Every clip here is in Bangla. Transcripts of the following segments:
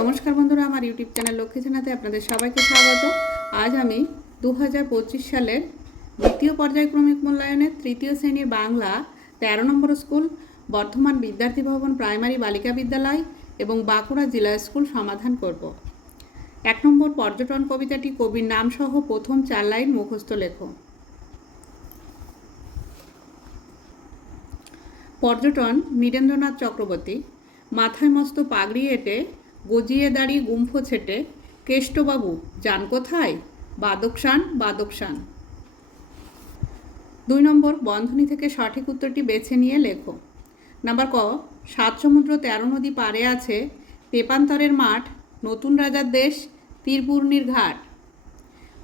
নমস্কার বন্ধুরা, আমার ইউটিউব চ্যানেল লক্ষ্মী জানাতে আপনাদের সবাইকে স্বাগত। আজ আমি দু হাজার পঁচিশ সালের দ্বিতীয় পর্যায়ক্রমিক মূল্যায়নের তৃতীয় শ্রেণির বাংলা তেরো নম্বর স্কুল, বর্ধমান বিদ্যার্থী ভবন প্রাইমারি বালিকা বিদ্যালয় এবং বাঁকুড়া জেলা স্কুল সমাধান করব। এক নম্বর পর্যটন কবিতাটি কবির নামসহ প্রথম চার লাইন মুখস্থ লেখো। পর্যটন, নীরেন্দ্রনাথ চক্রবর্তী, মাথায় মস্ত পাগড়ি এঁটে গজিয়ে দাঁড়িয়ে গুম্ফ ছেটে, কেষ্টবাবু, যান কোথায়? বাদকসান বাদকসান। দুই নম্বর, বন্ধনী থেকে সঠিক উত্তরটি বেছে নিয়ে লেখো। নাম্বার ক, সাত সমুদ্র তেরো নদী পারে আছে তেপান্তরের মাঠ, নতুন রাজার দেশ তীরপূর্ণির ঘাট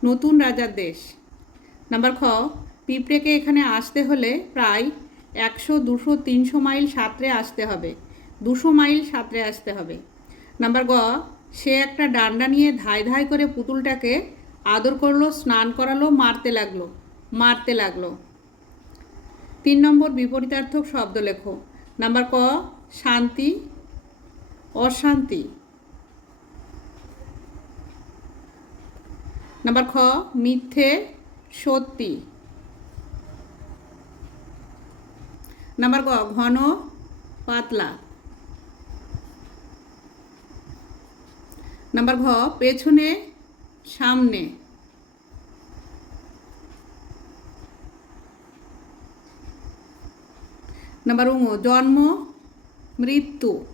নতুন রাজার দেশ। নাম্বার খ, পিঁপড়েকে এখানে আসতে হলে প্রায় একশো দুশো তিনশো মাইল সাঁতরে আসতে হবে। দুশো মাইল সাঁতরে আসতে হবে। নাম্বার গ, সে একটা ডান্ডা নিয়ে ধাই ধাই করে পুতুলটাকে আদর করল, স্নান করালো, মারতে লাগল মারতে লাগল। তিন নম্বর বিপরীতার্থক শব্দ লেখো। নাম্বার ক, শান্তি, অশান্তি। নাম্বার খ, মিথ্যে, সত্যি। নাম্বার ক ঘন, পাতলা। নাম্বার ঘ, পেছনে, সামনে। নাম্বার উঙ জন্ম, মৃত্যু।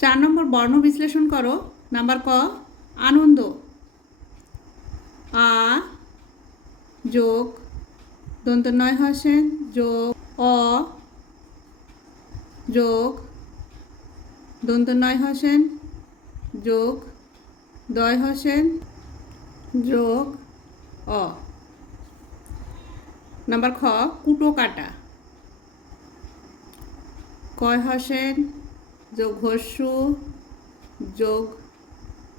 চার নম্বর, বর্ণ বিশ্লেষণ করো। নাম্বার ক, আনন্দ। আ, যোগ। দন্ত নয় হাসেন যোগ। অ, যোগ। দন্ত নয় হাসেন, যোগ, দয় হাসেন, যোগ, অ। নাম্বার খ, কুটো কাটা। কয় হাসেন, যোগ হস্যু যোগ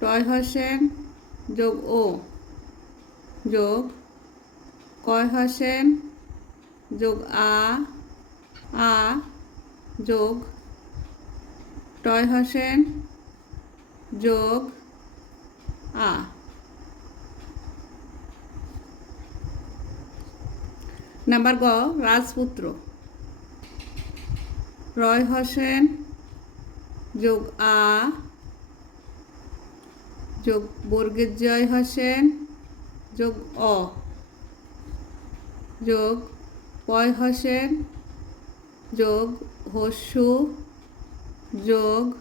টয় হাসেন, যোগ ও। যোগ কয় হাসেন, যোগ আ আ, যোগ টয় হাসেন যোগ আ। নাম্বার গ, রাজপুত্র। রয় হোসেন যোগ আ। যোগ বর্গের জয় হোসেন যোগ অ। যোগ পয় হোসেন যোগ হস্যু। যোগ,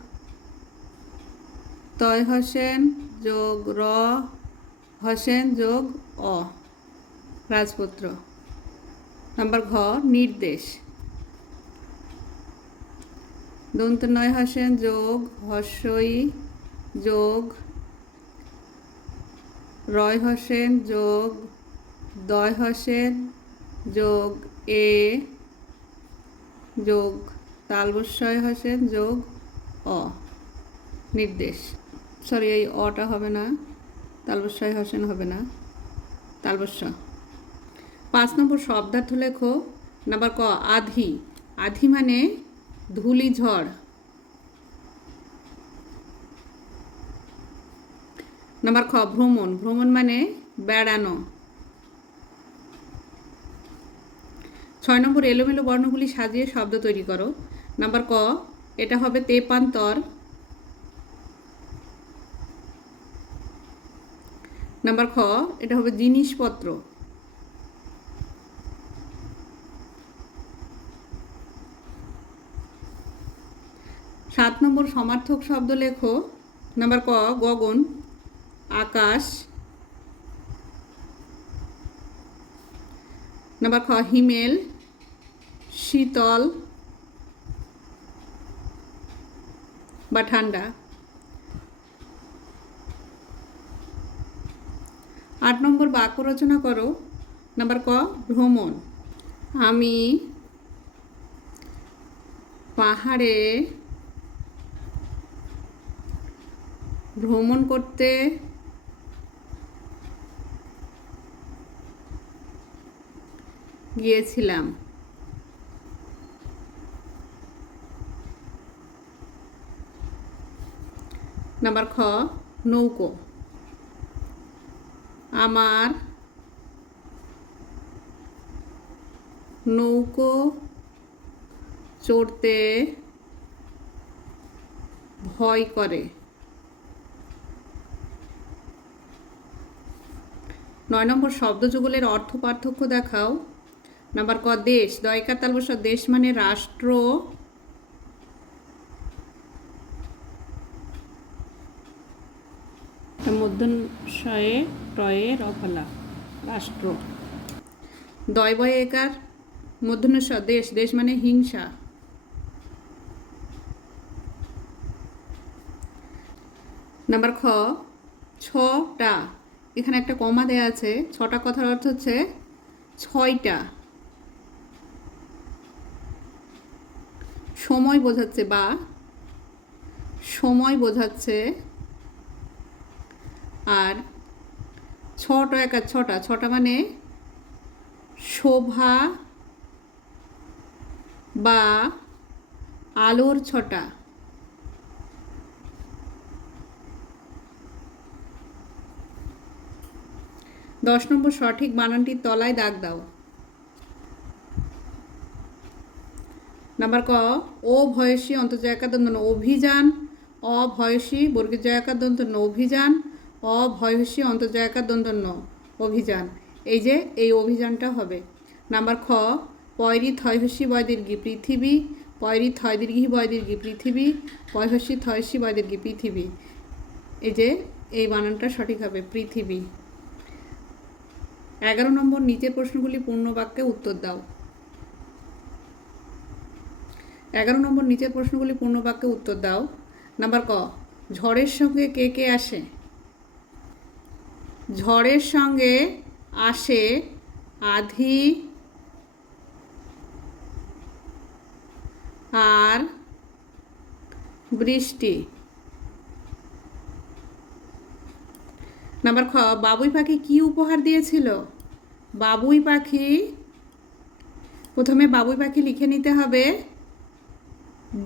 তয় হোসেন যোগ র, হোসেন যোগ অ, রাজপুত্র। নাম্বার ঘ, নির্দেশ। দন্ত নয় হোসেন যোগ হর্ষই যোগ, রয় হোসেন যোগ, দয় হোসেন যোগ, এ যোগ। তালবস্বয় হোসেন যোগ অ, নির্দেশ। সরি এই অটা হবে না তালবস্বয় হোসেন হবে না তালবস্য পাঁচ নম্বর শব্দার্থ লেখো, নাম্বার ক, আধি। আধি মানে ধুলি ঝড়। নাম্বার খ, ভ্রমণ। ভ্রমণ মানে বেড়ানো। ছয় নম্বর, এলোমেলো বর্ণগুলি সাজিয়ে শব্দ তৈরি করো। নাম্বার ক, এটা হবে তেপান্তর। নাম্বার খ, এটা হবে জিনিসপত্র। সাত নম্বর সমার্থক শব্দ লেখো। নাম্বার ক, গগন, আকাশ। নাম্বার খ, হিমেল, শীতল। বা ঠান্ডা। আট নম্বর বাক্য রচনা করো। নাম্বার ক, ভ্রমণ। আমি পাহাড়ে ভ্রমণ করতে গিয়েছিলাম। নাম্বার খ, নৌকো। আমার নৌকো চড়তে ভয় করে। নয় নম্বর শব্দযুগলের অর্থ পার্থক্য দেখাও। নাম্বার ক, দেশ। দয়কার তালবস দেশ মানে রাষ্ট্র মধ্যশয়ে টয়ে রফলা রাষ্ট্র। দয় বয় একার মধ্যনস্ব দেশ দেশ মানে হিংসা। নাম্বার খ, ছটা। এখানে একটা কমা দেয়া আছে। ছটা কথার অর্থ হচ্ছে ছয়টা। সময় বোঝাচ্ছে বা সময় বোঝাচ্ছে ছটা একা ছটা ছটা মানে শোভা বা আলোর ছটা। দশ নম্বর সঠিক বানানটির তলায় দাগ দাও। নাম্বার ক ও ভয়সী অন্তর্জয়াকার দন্তন অভিযান, অভয়সী বর্গীর জয়াকার দন্তন অভিযান অভয়সী অন্তর্জয়াকার দন্তন অভিযান। এই যে, এই অভিযানটা হবে। নাম্বার খ, পয়রি থয়হসী বয়দীর্ঘী পৃথিবী, পয়রি থয় দীর্ঘী বয়দীর্ঘী পৃথিবী পয়হসী থয়সী বয়দীর্ঘী পৃথিবী। এই যে, এই বানানটা সঠিক হবে, পৃথিবী। এগারো নম্বর, নিচের প্রশ্নগুলি পূর্ণ বাক্যে উত্তর দাও। এগারো নম্বর, নিচের প্রশ্নগুলি পূর্ণ বাক্যে উত্তর দাও। নাম্বার ক, ঝড়ের সঙ্গে কে কে আসে? ঝড়ের সঙ্গে আসে আধি আর বৃষ্টি। নাম্বার খ, বাবুই পাখি কি উপহার দিয়েছিল? বাবুই পাখি, প্রথমে বাবুই পাখি লিখে নিতে হবে,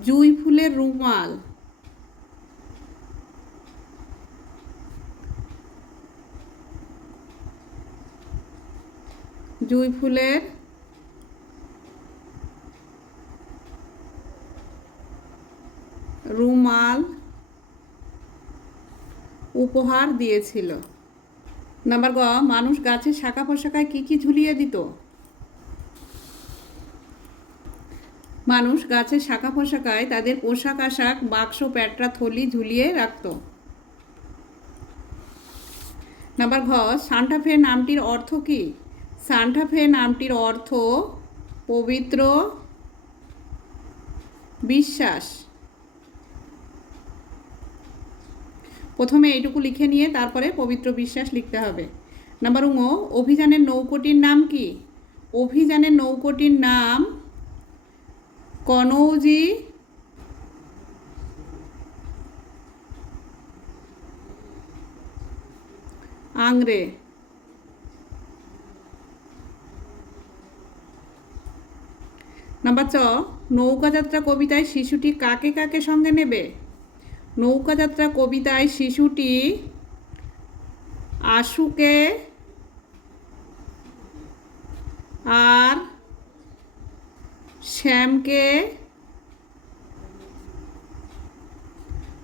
জুই ফুলের রুমাল। জুই ফুলের রুমাল উপহার দিয়েছিল। নাম্বার গ, মানুষ গাছের শাখা পোশাকায় কী কী ঝুলিয়ে দিত? মানুষ গাছের শাখা পোশাকায় তাদের পোশাক আশাক, বাক্স, প্যাটরা, থলি ঝুলিয়ে রাখত। নাম্বার ঘ সান্টাফে নামটির অর্থ কি? সান্টাফে নামটির অর্থ পবিত্র বিশ্বাস। প্রথমে এইটুকু লিখে নিয়ে তারপরে পবিত্র বিশ্বাস লিখতে হবে। নাম্বার উঙো অভিযানের নৌকোটির নাম কি? অভিযানের নৌকোটির নাম কনৌজি আংরে। নাম্বার চ নৌকাযাত্রা কবিতায় শিশুটি কাকে কাকে সঙ্গে নেবে? নৌকাযাত্রা কবিতায় শিশুটি আশুকে আর শ্যামকে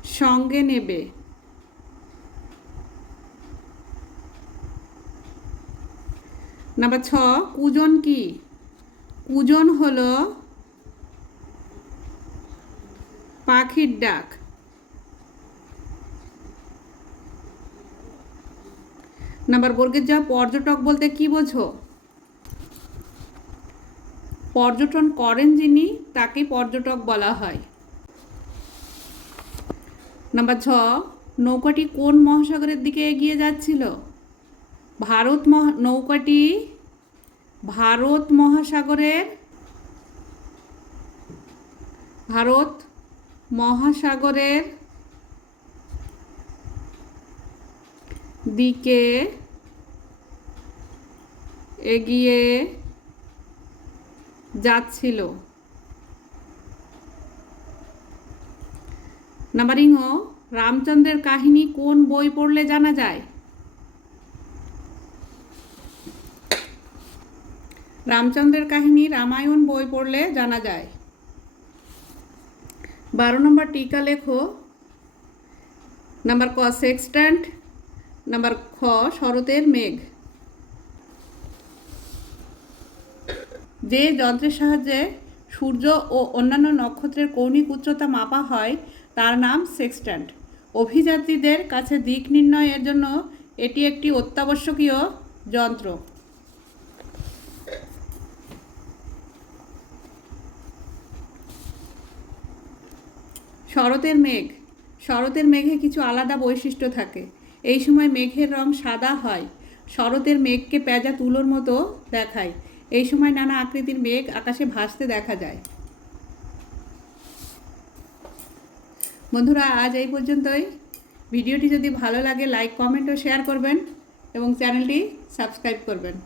সঙ্গে নেবে। নাম্বার ছ, কুজন কি? কুজন হলো পাখির ডাক। নাম্বার বর্গের যা পর্যটক বলতে কি বোঝো? পর্যটন করেন যিনি, তাকে পর্যটক বলা হয়। নাম্বার ছ, নৌকাটি কোন মহাসাগরের দিকে এগিয়ে যাচ্ছিল? ভারত মহা নৌকাটি ভারত মহাসাগরের ভারত মহাসাগরের দিকে এগিয়ে যাচ্ছিল। নাম্বারিং রামচন্দ্রের কাহিনী কোন বই পড়লে জানা যায়? রামচন্দ্রের কাহিনী রামায়ণ বই পড়লে জানা যায়। বারো নম্বর টিকা লেখো। নাম্বার ক, সেক্সট্যান্ট। নাম্বার খ, শরতের মেঘ। যে যন্ত্রের সাহায্যে সূর্য ও অন্যান্য নক্ষত্রের কৌণিক উচ্চতা মাপা হয়, তার নাম সেক্সট্যান্ট। অভিযাত্রীদের কাছে দিক নির্ণয়ের জন্য এটি একটি অত্যাবশ্যকীয় যন্ত্র। শরতের মেঘ। শরতের মেঘে কিছু আলাদা বৈশিষ্ট্য থাকে। এই সময় মেঘের রং সাদা হয়। শরতের মেঘকে পেঁজা তুলোর মতো দেখায়। এই সময় নানা আকৃতির মেঘ আকাশে ভাসতে দেখা যায়। বন্ধুরা, আজ এই পর্যন্তই। ভিডিওটি যদি ভালো লাগে লাইক কমেন্ট ও শেয়ার করবেন এবং চ্যানেলটি সাবস্ক্রাইব করবেন।